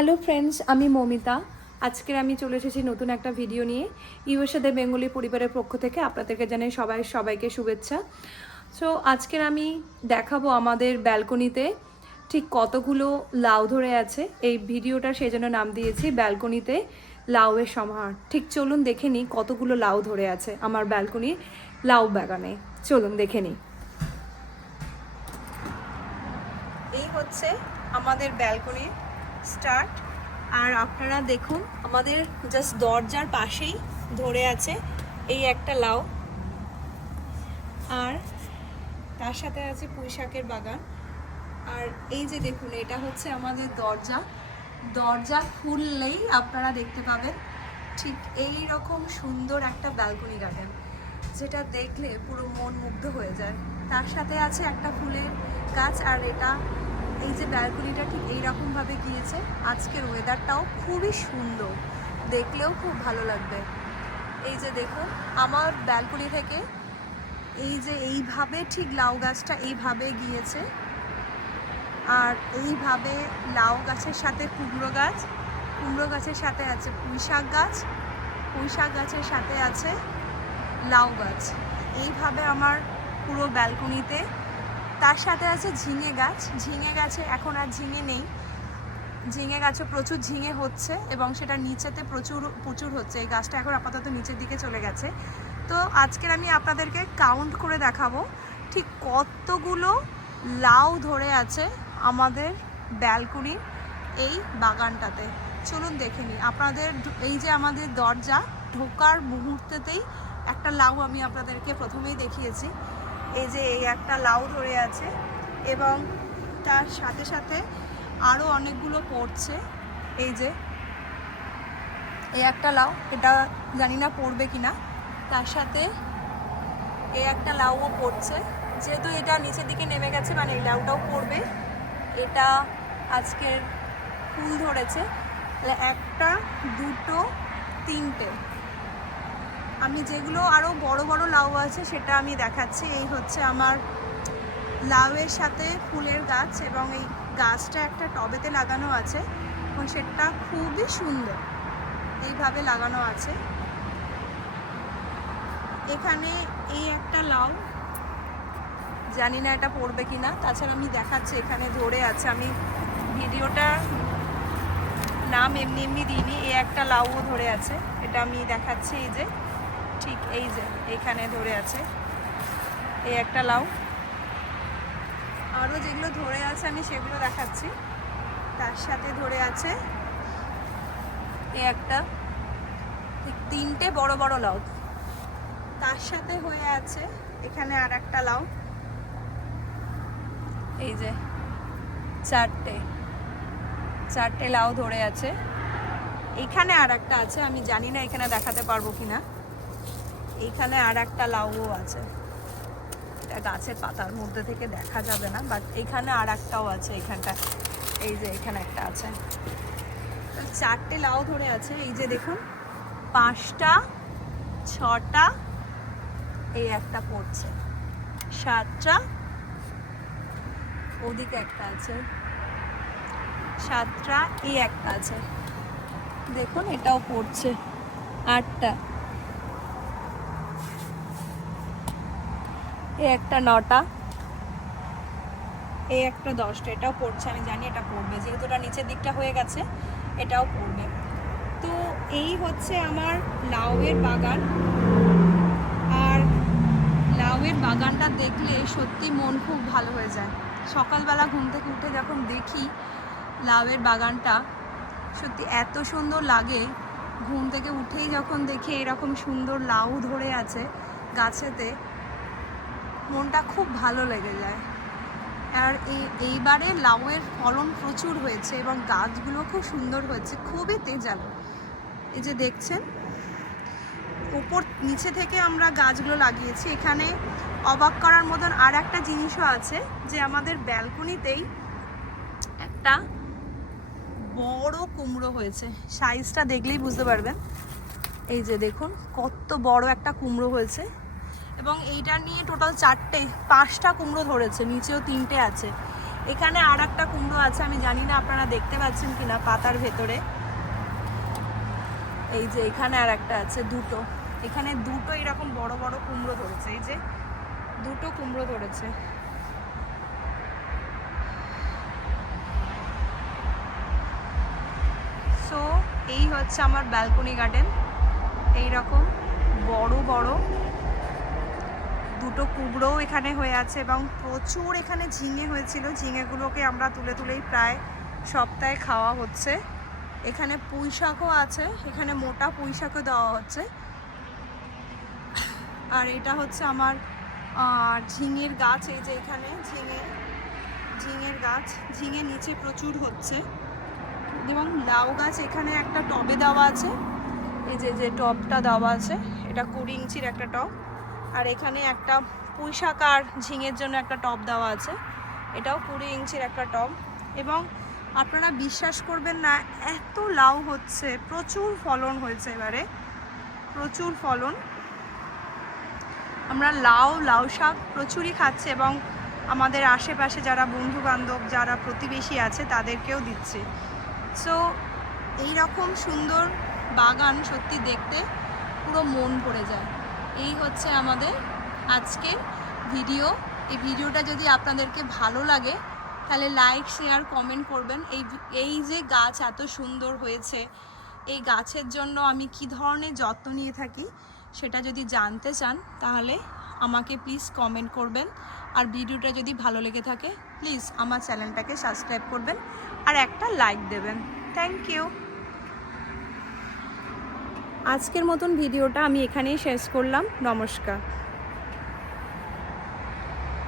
Hello friends আমি মমিতা। আজকের আমি চলে এসেছি নতুন একটা ভিডিও নিয়ে। ইউএসএ দে বেঙ্গলি পরিবারের পক্ষ থেকে আপনাদেরকে জানাই সবাই সবাইকে শুভেচ্ছা। সো আজকের আমি দেখাবো আমাদের ব্যালকনিতে ঠিক কতগুলো লাউ ধরে আছে। এই ভিডিওটা সেই জন্য নাম দিয়েছি, ব্যালকনিতে লাউয়ের সমাহার। ঠিক চলুন দেখে নিই কতগুলো লাউ ধরে আছে আমার ব্যালকনির লাউ বাগানে। চলুন দেখে নিই। এই হচ্ছে আমাদের ব্যালকনির স্টার্ট আর আপনারা দেখুন, আমাদের জাস্ট দরজার পাশেই ধরে আছে এই একটা লাউ। আর তার সাথে আছে পুঁই শাকের বাগান। আর এই যে দেখুন, এটা হচ্ছে আমাদের দরজা। দরজা খুললেই আপনারা দেখতে পাবেন ঠিক এই রকম সুন্দর একটা ব্যালকনি গার্ডেন যেটা দেখলে পুরো মন মুগ্ধ হয়ে যায়। তার সাথে আছে একটা ফুলের গাছ, আর এটা এই যে ব্যালকনিটা ঠিক এইরকম ভাবে গিয়েছে, আজকের ওয়েদারটাও খুবই সুন্দর। দেখলেও খুব ভালো লাগবে। এই যে দেখুন, আমার ব্যালকনি থেকে এই যে এইভাবে ঠিক লাউ গাছটা এইভাবে গিয়েছে। আর এইভাবে লাউ গাছের সাথে কুমড়ো গাছ, কুমড়ো গাছের সাথে আছে পুঁই শাক গাছ পুঁই শাক গাছের সাথে আছে লাউ গাছ। এইভাবে আমার পুরো ব্যালকনিতে তার সাথে আছে ঝিঙে গাছ। ঝিঙে গাছে এখন আর ঝিঙে নেই। ঝিঙে গাছে প্রচুর ঝিঙে হচ্ছে এবং সেটা নিচেতে প্রচুর প্রচুর হচ্ছে। এই গাছটা এখন আপাতত নিচের দিকে চলে গেছে। তো আজকের আমি আপনাদেরকে কাউন্ট করে দেখাবো। ঠিক কতগুলো লাউ ধরে আছে আমাদের ব্যালকনির এই বাগানটাতে। চলুন দেখে নিই। আপনাদের এই যে আমাদের দরজা, ঢোকার মুহূর্তেতেই একটা লাউ আমি আপনাদেরকে প্রথমেই দেখিয়েছি। এই যে এই একটা লাউ ধরে আছে এবং তার সাথে সাথে আরও অনেকগুলো পড়ছে। এই যে এই একটা লাউ, এটা জানি না পড়বে কি না তার সাথে এই একটা লাউও পড়ছে। যেহেতু এটা নিচের দিকে নেমে গেছে মানে এই লাউটাও পড়বে। এটা আজকের ফুল ধরেছে। একটা, দুটো, তিনটে। আমি যেগুলো আরও বড় বড় লাউ আছে সেটা আমি দেখাচ্ছি। এই হচ্ছে আমার লাউয়ের সাথে ফুলের গাছ এবং এই গাছটা একটা টবেতে লাগানো আছে এবং সেটা খুবই সুন্দর এইভাবে লাগানো আছে। এখানে এই একটা লাউ, জানি না এটা পড়বে কিনা, তাছাড়া আমি দেখাচ্ছি, এখানে ধরে আছে। আমি ভিডিওটা নাম এমনি এমনি দিইনি, এই একটা লাউও ধরে আছে, এটা আমি দেখাচ্ছি এই যে। ঠিক এই যে এখানে ধরে আছে। এই একটা লাউ। আরও যেগুলো ধরে আছে, আমি সেগুলো দেখাচ্ছি। তার সাথে ধরে আছে এই একটা তিনটে বড় বড় লাউ। তার সাথে হয়ে আছে এখানে আর একটা লাউ। এই যে, চারটে। চারটে লাউ ধরে আছে। এখানে আর একটা আছে, আমি জানি না এখানে দেখাতে পারব কিনা। এইখানে আর একটা লাউও আছে। এটা গাছের পাতার মধ্যে থেকে দেখা যাবে না বাট এখানে আর একটাও আছে এখানটা। এই যে এখানে একটা আছে। চারটে লাউ ধরে আছে। এই যে দেখুন, পাঁচটা, ছটা, এই একটা পড়ছে। সাতটা, ওদিকে একটা আছে। সাতটা, এই একটা আছে। দেখুন, এটাও পড়ছে। আটটা। এই একটা নটা এই একটা দশটা, এটাও পড়ছে, আমি জানি এটা পড়বে, যেহেতু এটা নিচের দিকটা হয়ে গেছে, এটাও পড়বে। তো এই হচ্ছে আমার লাউয়ের বাগান। আর লাউয়ের বাগানটা দেখলে সত্যি মন খুব ভালো হয়ে যায়। সকালবেলা ঘুম থেকে উঠে যখন দেখি লাউয়ের বাগানটা, সত্যি এত সুন্দর লাগে। ঘুম থেকে উঠেই যখন দেখি এরকম সুন্দর লাউ ধরে আছে গাছেতে মনটা খুব ভালো লেগে যায়। আর এই, এইবারে লাউয়ের ফলন প্রচুর হয়েছে এবং গাছগুলো খুব সুন্দর হয়েছে, খুবই তেজালো এই যে দেখছেন উপর নিচে থেকে আমরা গাছগুলো লাগিয়েছি। এখানে অবাক করার মতন আর একটা জিনিসও আছে যে আমাদের ব্যালকনিতেই একটা বড় কুমড়ো হয়েছে। সাইজটা দেখলেই বুঝতে পারবেন। এই যে দেখুন, কত বড় একটা কুমড়ো হয়েছে। এবং এইটা নিয়ে টোটাল চারটে, পাঁচটা কুমড়ো ধরেছে, নিচেও তিনটে আছে। এখানে আর একটা কুমড়ো আছে, আমি জানি না আপনারা দেখতে পাচ্ছেন কিনা পাতার ভেতরে। এই যে এখানে আর একটা আছে, দুটো। এখানে দুটো এরকম বড় বড় কুমড়ো ধরেছে, এই যে দুটো কুমড়ো ধরেছে। সো এই হচ্ছে আমার ব্যালকনি গার্ডেন এই রকম বড় বড় দুটো কুমড়োও এখানে হয়ে আছে এবং প্রচুর এখানে ঝিঙে হয়েছিল। ঝিঙেগুলোকে আমরা তুলে তুলেই প্রায় সপ্তাহে খাওয়া হচ্ছে। এখানে পুঁই শাকও আছে, এখানে মোটা পুঁই শাকও দেওয়া হচ্ছে। আর এটা হচ্ছে আমার ঝিঙের গাছ, এই যে এখানে ঝিঙে, ঝিঙের গাছ, ঝিঙে নিচে প্রচুর হচ্ছে। এবং লাউ গাছ এখানে একটা টবে দেওয়া আছে। এই যে যে টবটা দেওয়া আছে, এটা কুড়ি ইঞ্চির একটা টব। আর এখানে একটা পুঁই শাক আর ঝিঙের জন্য একটা টব দেওয়া আছে। এটাও কুড়ি ইঞ্চির একটা টব এবং আপনারা বিশ্বাস করবেন না, এত লাউ হচ্ছে, প্রচুর ফলন হয়েছে এবারে। প্রচুর ফলন। আমরা লাউ লাউ শাক প্রচুরই খাচ্ছি এবং আমাদের আশেপাশে যারা বন্ধু বান্ধব যারা প্রতিবেশী আছে, তাদেরকেও দিচ্ছে। সো এই রকম সুন্দর বাগান সত্যি দেখতে পুরো মন পড়ে যায়। এই হচ্ছে আমাদের আজকের ভিডিও। এই ভিডিওটা যদি আপনাদেরকে ভালো লাগে, তাহলে লাইক শেয়ার কমেন্ট করবেন। এই এই যে গাছ এত সুন্দর হয়েছে, এই গাছের জন্য আমি কি ধরনের যত্ন নিয়ে থাকি সেটা যদি জানতে চান, তাহলে আমাকে প্লিজ কমেন্ট করবেন। আর ভিডিওটা যদি ভালো লেগে থাকে প্লিজ আমার চ্যানেলটাকে সাবস্ক্রাইব করবেন। আর একটা লাইক দেবেন। থ্যাংক ইউ আজকের মতন ভিডিওটা আমি এখানেই শেষ করলাম। নমস্কার।